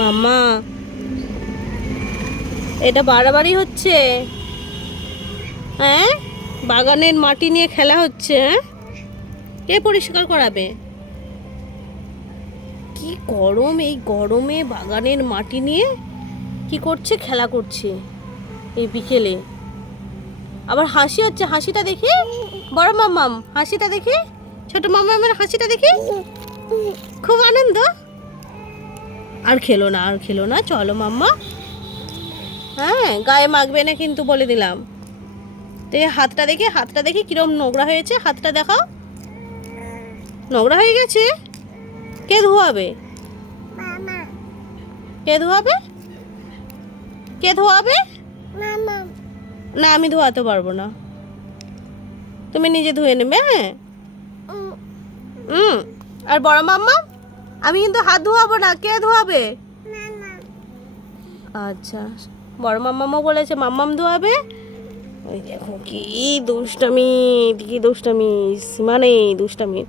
মাম্মা, এটা বাড়াবাড়ি হচ্ছে। হ্যাঁ, বাগানের মাটি নিয়ে খেলা হচ্ছে। হ্যাঁ, কে পরিষ্কার করাবে? কি গরম, এই গরমে বাগানের মাটি নিয়ে কি করছে? খেলা করছে এই বিকেলে। আবার হাসি হচ্ছে, হাসিটা দেখি। বড় মাম্মাম হাসিটা দেখি, ছোট মাম্মামের হাসিটা দেখি। খুব আনন্দ। আর খেলো না, আর খেলো না, চলো মাম্মা। হ্যাঁ, গায়ে মাখবে না কিন্তু, বলে দিলাম। তো এই হাতটা দেখি কিরম নোংরা হয়েছে। হাতটা দেখাও। নোংরা হয়ে গেছে। কে ধোয়াবে? কে ধোয়াবে? কে ধোয়াবে? না, আমি ধোয়াতে পারবো না, তুমি নিজে ধুয়ে নেবে। হ্যাঁ। আর বড় মাম্মা, আমি কিন্তু হাত ধোয়াবো না, কে ধোয়াবে? আচ্ছা, বড় মাম্মামও বলেছে মাম্মাম ধোয়াবে। ওই দেখো কি দুষ্টামি, কি দুষ্টামি, সীমা নেই দুষ্টামির।